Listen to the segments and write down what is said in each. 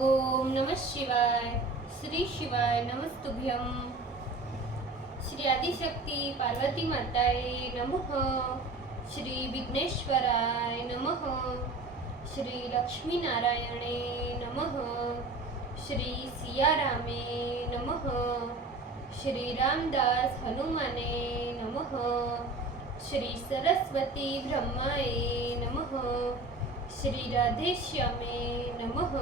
ओम नमः शिवाय। श्री शिवाय नमस्तुभ्यम। श्री आदिशक्ति पार्वती माताए नमः। श्री विघ्नेश्वराय नमः। श्री लक्ष्मी नारायणे नमः। श्री सियारामे नमः। श्री रामदास हनुमाने नमः। श्री सरस्वती ब्रह्माए नमः। श्री राधेश्यामे नमः।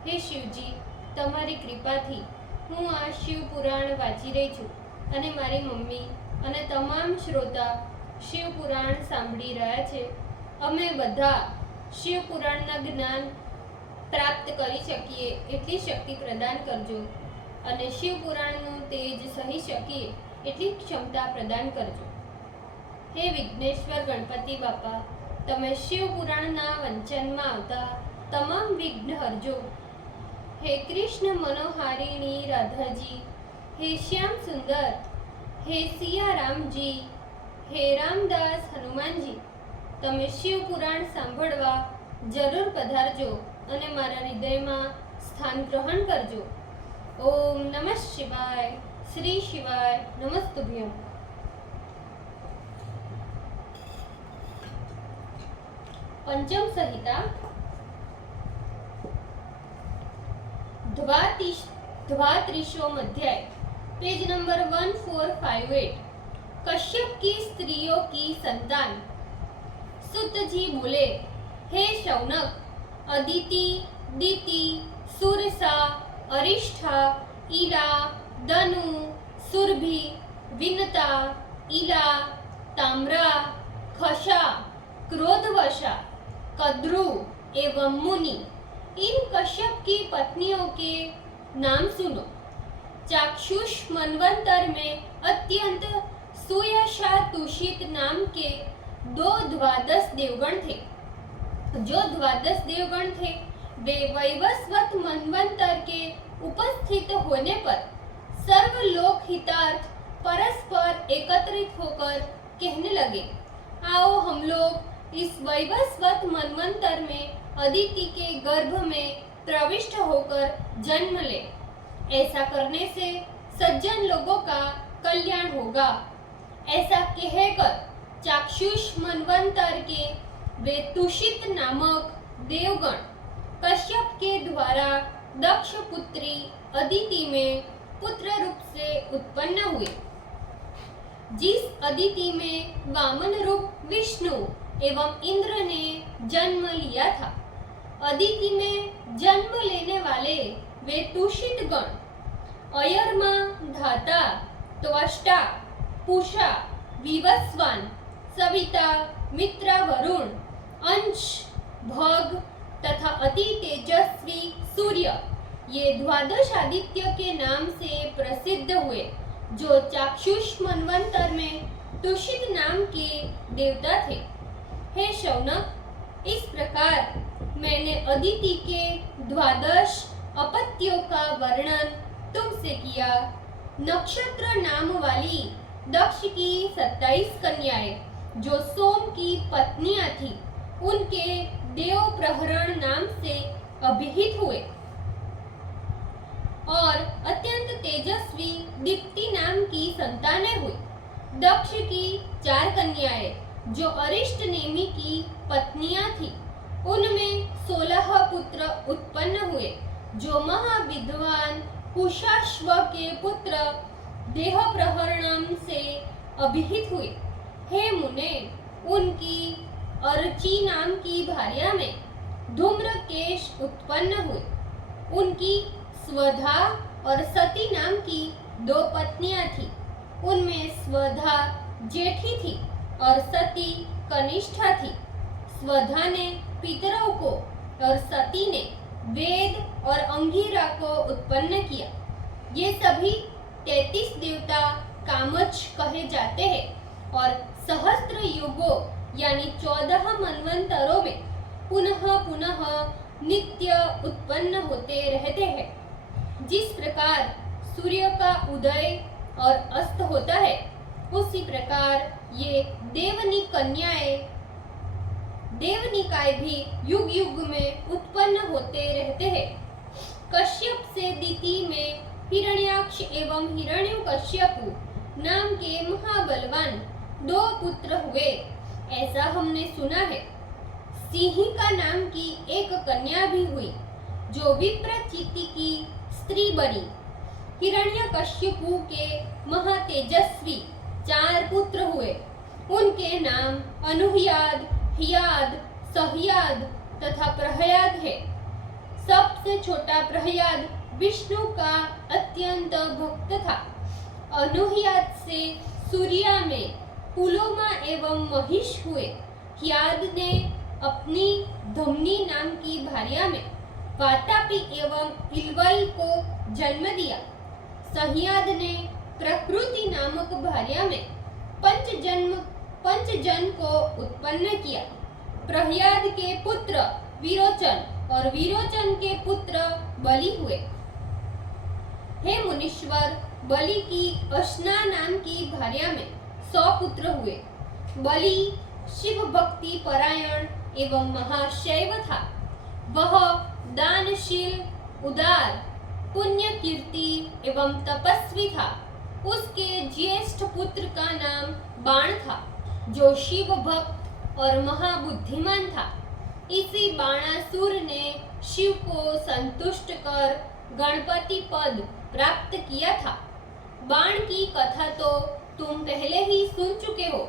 हे शिवजी, તમારી કૃપાથી હું આ શિવ પુરાણ વાંચી રહી છું અને મારી મમ્મી અને તમામ શ્રોતા શિવ પુરાણ સાંભળી રહ્યા છે. અમે બધા શિવ પુરાણના જ્ઞાન પ્રાપ્ત કરી શકીએ એટલી શક્તિ પ્રદાન કરજો અને શિવ પુરાણનું તેજ સહી શકીએ એટલી ક્ષમતા પ્રદાન કરજો. હે વિઘ્નેશ્વર ગણપતિ બાપા, તમે શિવ પુરાણના વંચનમાં આવતા તમામ વિઘ્ન હરજો. हे कृष्ण मनोहारिणी राधा जी, हे श्याम सुंदर, हे सिया राम जी, हे रामदास हनुमान जी, તમે શિવ પુરાણ સાંભળવા જરૂર પધારજો અને મારા હૃદયમાં સ્થાન ગ્રહણ કરજો. ઓમ નમઃ શિવાય. શ્રી શિવાય નમસ્તુભ્યમ. पंचम संहिता द्वात्रिशोम अध्याय, पेज नंबर 1458. कश्यप की स्त्रियों की संतान. सुत जी बोले, हे शौनक, अदिति, दीति, सुरसा, अरिष्ठा, ईला, दनु, सुरभि, विनता, ईला, ताम्रा, खशा, क्रोधवशा, कद्रु एवं मुनि, इन कश्यप की पत्नियों के नाम सुनो. चाक्षुष मनवंतर में अत्यंत सुयशा तुषित नाम के 2 द्वादश देवगण थे. जो द्वादश देवगण थे वे वैवस्वत मनवंतर के उपस्थित होने पर सर्वलोक हितार्थ परस्पर एकत्रित होकर कहने लगे, आओ हम लोग इस वैवस्वत मनवंतर में अदिति के गर्भ में प्रविष्ट होकर जन्म ले. ऐसा करने से सज्जन लोगों का कल्याण होगा. ऐसा कहकर चाक्षुष मनवंतर के वे तुषित नामक देवगण कश्यप के द्वारा दक्ष पुत्री अदिति में पुत्र रूप से उत्पन्न हुए. जिस अदिति में वामन रूप विष्णु एवं इंद्र ने जन्म लिया था, अदिति में जन्म लेने वाले वे तुषित गण अयरमा, धाता, त्वष्टा, पूषा, विवस्वान, सविता, मित्रा, वरुण, अंश, भग तथा अति तेजस्वी सूर्य, ये द्वादश आदित्य के नाम से प्रसिद्ध हुए, जो चाक्षुष मनवंतर में तुषित नाम के देवता थे. हे शौनक, इस प्रकार मैंने अदिति के द्वादश अपत्यों का वर्णन तुमसे किया. नक्षत्र नाम वाली दक्ष की 27 कन्याएं जो सोम की पत्नियां थी, उनके देव प्रहरण नाम से अभिहित हुए. और अत्यंत तेजस्वी दीप्ति नाम की संतानें हुई. दक्ष की 4 कन्याएं जो अरिष्ट नेमि की पत्नियां थी, उनमें 16 पुत्र उत्पन्न हुए, जो महाविद्वान कुशाश्व के पुत्र देह प्रहरणम से अभिहित हुए. हे मुने, उनकी अर्ची नाम की भार्या में धूम्रकेश उत्पन्न हुए. उनकी स्वधा और सती नाम की 2 पत्नियां थी. उनमें स्वधा जेठी थी और सती कनिष्ठा थी. स्वधा ने पितरों को और सती ने वेद और अंगिरा को उत्पन्न किया. ये सभी 33 देवता कामच कहे जाते हैं और सहस्त्र युगों यानी 14 मनवंतरों में पुनः पुनः नित्य उत्पन्न होते रहते हैं. जिस प्रकार सूर्य का उदय और अस्त होता है, उसी प्रकार ये देवनिकाय भी युग युग में उत्पन्न होते रहते हैं. कश्यप से दिति में हिरण्याक्ष एवं हिरण्यकश्यपु नाम के महाबलवान 2 पुत्र हुए, ऐसा हमने सुना है। सिंहिका नाम की एक कन्या भी हुई, जो विप्रचिति की स्त्री बनी। हिरण्यकश्यपु के महातेजस्वी 4 पुत्र हुए। उनके नाम अनुह्याद, हियाद, सह्याद तथा प्रह्याद है। सबसे छोटा प्रह्याद विष्णु का अत्यंत भक्त था। अनुह्याद से सूर्या में पुलोमा एवं महिष हुए। हियाद ने अपनी धमनी नाम की भार्या में वातापी एवं इलवल को जन्म दिया। सह्याद ने प्रकृति नामक भार्या में पंचजन को उत्पन्न किया। प्रह्याद के पुत्र विरोचन और विरोचन के पुत्र बलि हुए। हे मुनीश्वर, बलि की अश्ना नाम की भार्या में 100 पुत्र हुए। बलि शिव भक्ति परायण एवं महाशैव था। वह दानशील, उदार, पुण्य कीर्ति एवं तपस्वी था। उसके ज्येष्ठ पुत्र का नाम बाण था, जो शिव भक्त और महाबुद्धिमान था। इसी बाणासुर ने शिव को संतुष्ट कर गणपति पद प्राप्त किया था। बाण की कथा तो तुम पहले ही सुन चुके हो,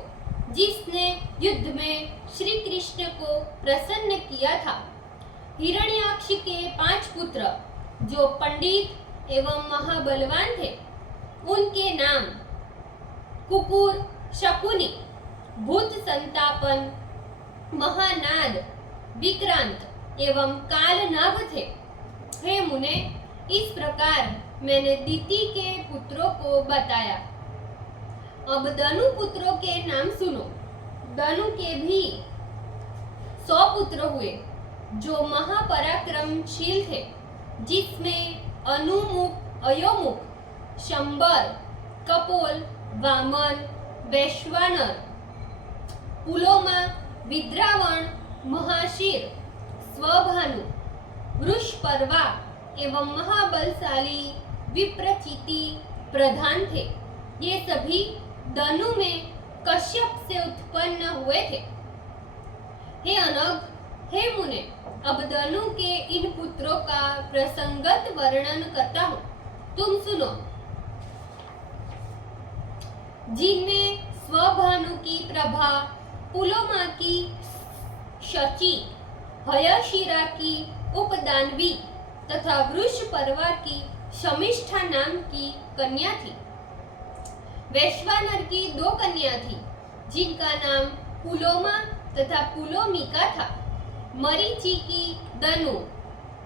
जिसने युद्ध में श्री कृष्ण को प्रसन्न किया था। हिरण्याक्ष के 5 पुत्र, जो पंडित एवं महाबलवान थे, उनके नाम कुकुर, शकुनी, भूत संतापन, महानाद, विक्रांत एवं कालनाभ थे। हे मुने, इस प्रकार मैंने दिति के पुत्रों को बताया। अब दनु पुत्रों के नाम सुनो। दनु के भी 100 पुत्र हुए, जो महापराक्रमशील थे, जिसमें अनुमुख, अयोमुख, शंबर, कपोल, वामन, वैश्वानर, पुलोमा, विद्रावण, महाशीर, स्वभानु, वृषपर्वा एवं महाबलशाली विप्रचिति प्रधान थे। ये सभी दनु में कश्यप से उत्पन्न हुए थे। हे अनग, हे मुने, अब दनु के इन पुत्रों का प्रसंगत वर्णन करता हूँ, तुम सुनो। जिनमें स्वभानु की प्रभा, पुलोमा की शची, हयशिरा की उपदानवी तथा वृषपर्वा की शमिष्ठा नाम की कन्या थी। वैश्वानर की 2 कन्या थी, जिनका नाम पुलोमा तथा पुलोमिका था। मरीचि की दनु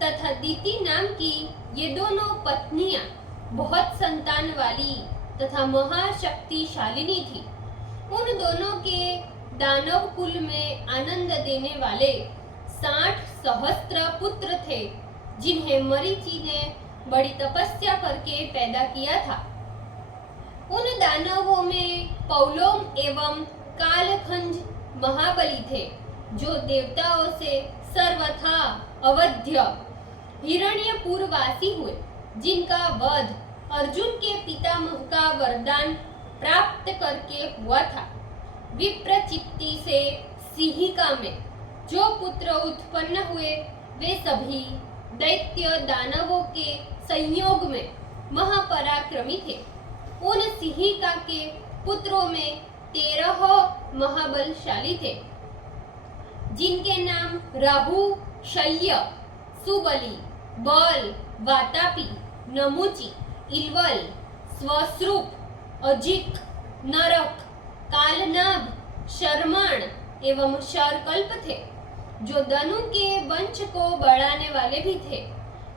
तथा दिति नाम की ये दोनों पत्नियां बहुत संतान वाली तथा महाशक्तिशालिनी थी। उन दोनों के दानव कुल में आनंद देने वाले 60 सहस्त्र पुत्र थे, जिन्हें मरीचि ने बड़ी तपस्या करके पैदा किया था। उन दानवों में पौलोम एवं कालखंज महाबली थे, जो देवताओं से सर्वथा अवध्य हिरण्यपुरवासी हुए, जिनका वध अर्जुन के पितामह का वरदान प्राप्त करके हुआ था। विप्रचित्ति से सिंहिका में जो पुत्र उत्पन्न हुए, वे सभी दैत्य दानवों के संयोग में महापराक्रमी थे। उन सिंहिका के पुत्रों में 13 महाबलशाली थे, जिनके नाम राहु, शल्य, सुबली, बल, वातापी, नमुचि, इलवल, स्वश्रुप, अजिक, नरक, कालनाभ, शर्माण एवं शरकल्प थे, जो दनु के वंश को बढ़ाने वाले भी थे।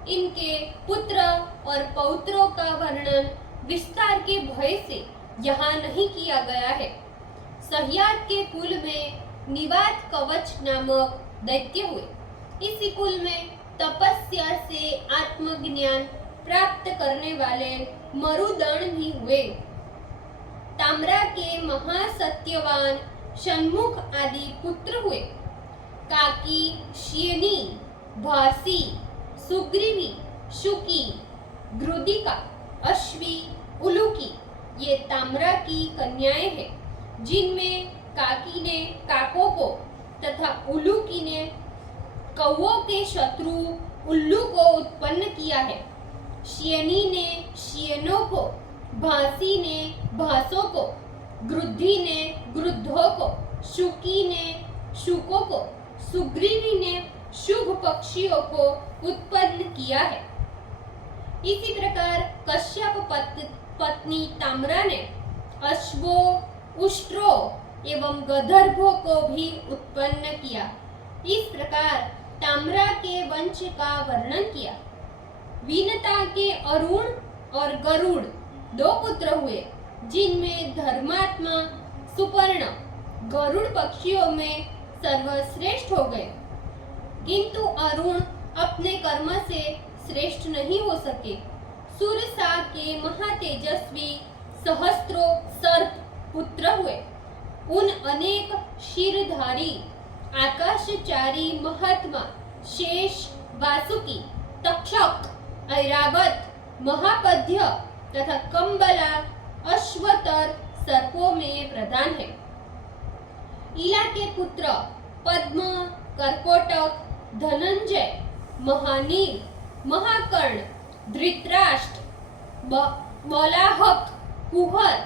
इनके पुत्र और पौत्रों का वर्णन विस्तार के भय से यहाँ नहीं किया गया है। सह्याद के कुल में निवात कवच नामक दैत्य हुए। इसी कुल में तपस्या से आत्मज्ञान प्राप्त करने वाले मरुदण भी हुए। ताम्रा के महासत्यवान षण्मुख आदि पुत्र हुए। काकी, श्येनी, भासी, सुग्रीवी शुकी, ग्रुदिका, अश्वी, उलूकी ये ताम्रा की कन्याएं हैं, जिनमें काकी ने काकों को तथा उलूकी ने कौओं के शत्रु उल्लू को उत्पन्न किया है। शियनी ने शियनों को, भासी ने भासों को, ग्रुद्धि ने ग्रुद्धों को, शुकी ने शुकों को, सुग्रीवी ने शुभ पक्षियों को उत्पन्न किया है। इसी प्रकार कश्यप पत्नी ताम्रा ने अश्वों, उष्ट्रों एवं गंधर्वों को भी उत्पन्न किया। इस प्रकार ताम्रा के वंश का वर्णन किया। वीनता के अरुण और गरुड़ दो पुत्र हुए, जिनमें धर्मात्मा सुपर्ण गरुड़ पक्षियों में सर्वश्रेष्ठ हो गए, किंतु अरुण अपने कर्म से श्रेष्ठ नहीं हो सके। सुरसा के महातेजस्वी सहस्त्रों सर्प पुत्र हुए। उन अनेक शीरधारी आकाशचारी महात्मा शेष, वासुकी, तक्षक, ऐरावत, महापद्य तथा कंबला अश्वतर सर्पों में प्रधान है। इला के पुत्र पद्म, कर्कोटक, धनंजय, महानील, महाकर्ण, धृतराष्ट्र, बलाहक, कुहर,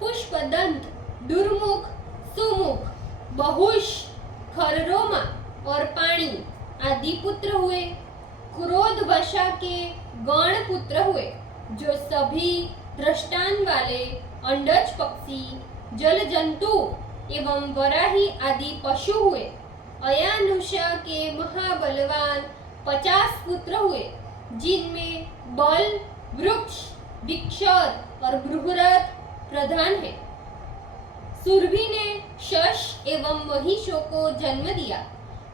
पुष्पदंत, दुर्मुख, सुमुख, बहुश, खररोमा और पाणी आदि पुत्र हुए। क्रोधवशा के गण पुत्र हुए, जो सभी दृष्टान वाले अंडज पक्षी, जल जंतु एवं वराही आदि पशु हुए। अयानुषा के महाबलवान 50 पुत्र हुए, जिनमें बल, वृक्ष, विक्षर और बृहरथ प्रधान है। सुरभि ने शश एवं महिषों को जन्म दिया।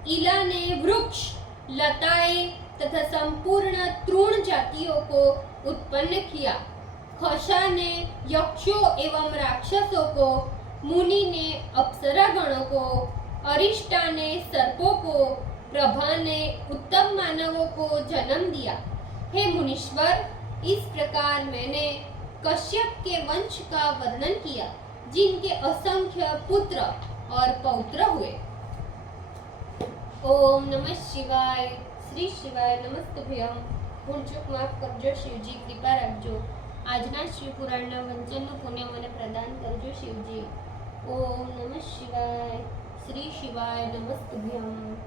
इला ने वृक्ष, लताएं तथा संपूर्ण तृण जातियों को उत्पन्न किया। खशा ने यक्षों एवं राक्षसों को, मुनि ने अप्सरा गणों को, अरिष्टा ने सर्पों को, प्रभा ने उत्तम मानवों को जन्म दिया। हे मुनीश्वर, इस प्रकार मैंने कश्यप के वंश का वर्णन किया, जिनके असंख्य पुत्र और पौत्र हुए। ओम नमः शिवाय। श्री शिवाय नमस्तुभ्यम। ભૂલ ચૂક માફ કરજો શિવજી, કૃપા રાખજો। આજના શિવપુરાણના વંચનનું પુણ્ય મને પ્રદાન કરજો શિવજી। ઓમ નમઃ શિવાય। શ્રી શિવાય નમસ્તુભ્યમ।